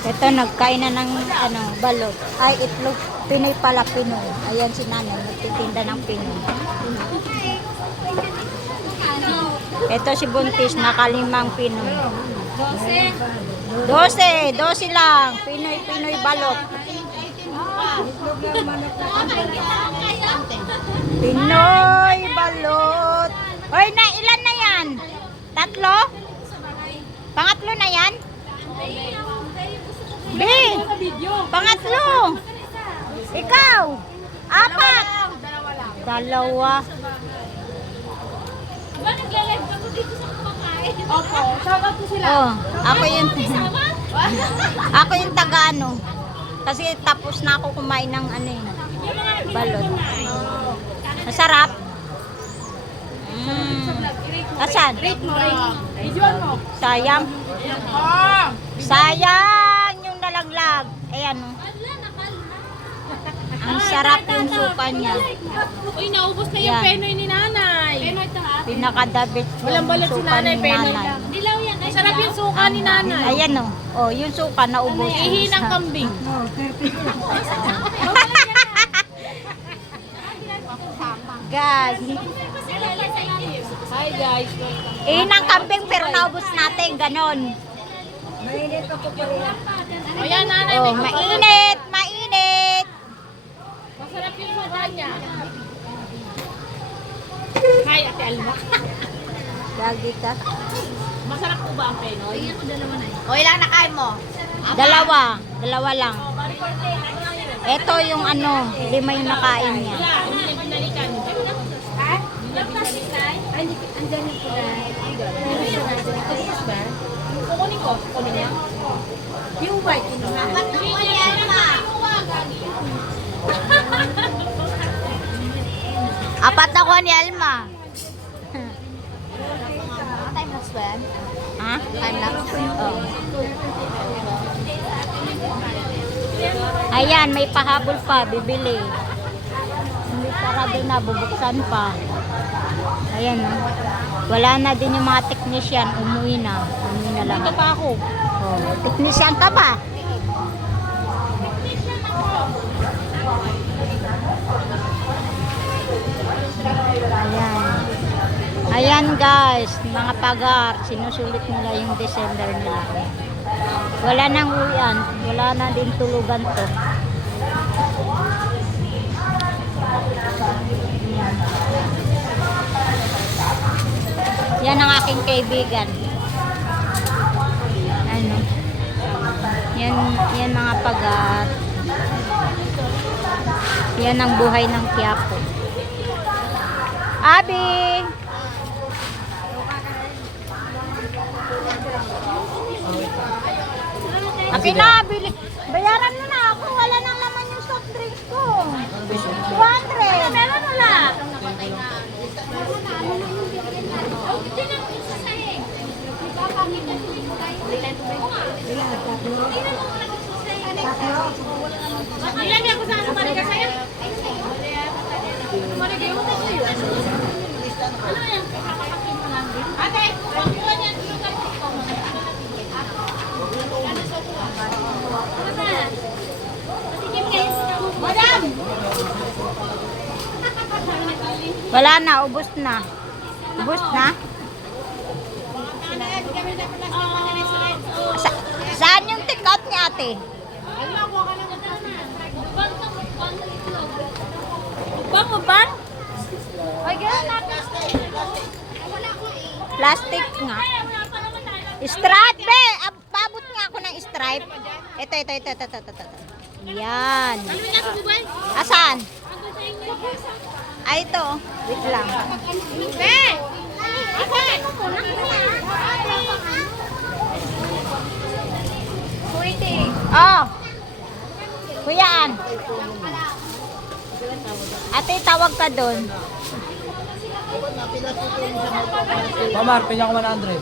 Ito, nagkain na ng balot. Ay, itlog. Pinoy pala, Pinoy. Ayan si nanay, nagtitinda ng Pinoy. Ito si Buntis, nakalimang Pinoy. 12 lang. Pinoy balot. Pinoy balot. Hoy, ilan na yan? 3? Pangatlo na yan? B. Pangatlo. Ikaw. 4. Dalawa. Ba, nagla-live ka dito sa kumakain? Opo, shout out po sila. Oh, ako yung taga-ano. Kasi tapos na ako kumain ng balot. Masarap. Asan? Rate mo, rate. Videoan mo. Sayang. Sayang yung nalaglag. Ayan o. Ang sarap yung suka niya. Uy, naubos na yung Yan. penoy ni nanay. Penoy ito ha? Pinakadabit Walang yung balot si suka nanay, ni penoy nanay. lang. Dilaw yan. Ay, Sarap yung suka ni nanay. Ayan o. Oh, yung suka naubos. Ihinang kambing. Guys. Hi guys. Ihinang kambing pero naubos natin. Ganon. O yan nanay. Oh, may mainit. Mainit. Masarap yung suka niya. Hi Ate Alma. Lagi ka. Masarap po ba ang penoy? O, ilang nakain mo? Dalawa lang. Ito yung 5 yung nakain niya. Hindi na binalikan. Ha? Ay, andyan yung kulay. Kukunin ko. Kukunin niya. Yung white, yun nga. Apat na kulay yan, ma. 4 na kuha ni Alma. Time lapse ba yan? Ha? Time lapse? Oh. Ayan, may pahabol pa, bibili. Hindi sarado na, bubuksan pa. Ayan, oh. Wala na din yung mga technician, umuwi na. Umuwi na lang. Ito pa ako. Oh, technician ka ba? Ayan. Ayan guys, mga pagar, sinusulit nila yung December nila. Wala nang uwian, wala na din tulugan to. Yan ang aking kaibigan. Ano? Yan mga pagar. Yan ang buhay ng Quiapo. Abi! Akin na, bili. Bayaran mo na ako. Wala nang laman yung soft drinks ko. 200. Meron wala. Ilan niya ako sa ano balik ka sa'yo? Marigay mo tayo sa'yo. Ano yan? Ate, kuha niyan. Madam! Wala na, ubos na. Ubos na? Saan yung take-out ni ate? Bang, bang? Ay, gano'n natin. Plastic nga. Stripe, be! Pabot nga ako ng stripe. Ito. Yan. Asan? Ay, ito. Wait lang. Be! Oh. Kuyaan. Ate, tawag ka doon. Pamar, pinya ko 100.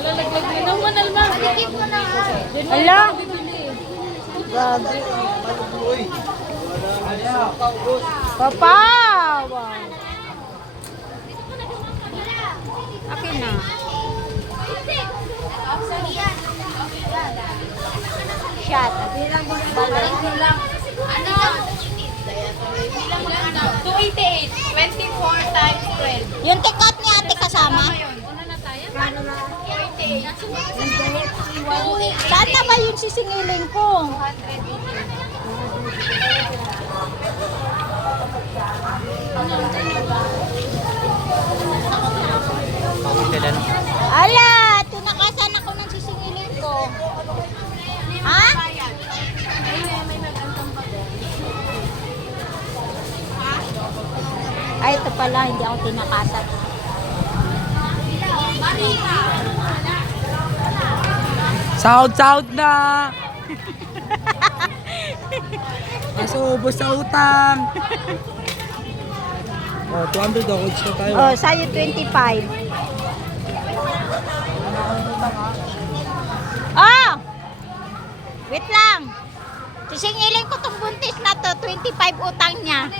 Lalaglag na naman, Alma. Palikit mo na nga. Ala. Gabi. Papawa. na. Shot. Balot. Ano? 288. 24 times 12. Yung tikot ni ate kasama? Una na tayo? 288. Saan na ba yung sisingilin ko? Ala, tunakasan ako ng sisingilin ko. Ha? Ay, ito pala, hindi ako tinakasan. Sahod na! Kaso ubos sa utang. Oh, 200 daw. Coach na tayo. Oh, sa'yo 25. Oh! Wait lang. Sisingilin ko tong buntis na to, 25 utang niya.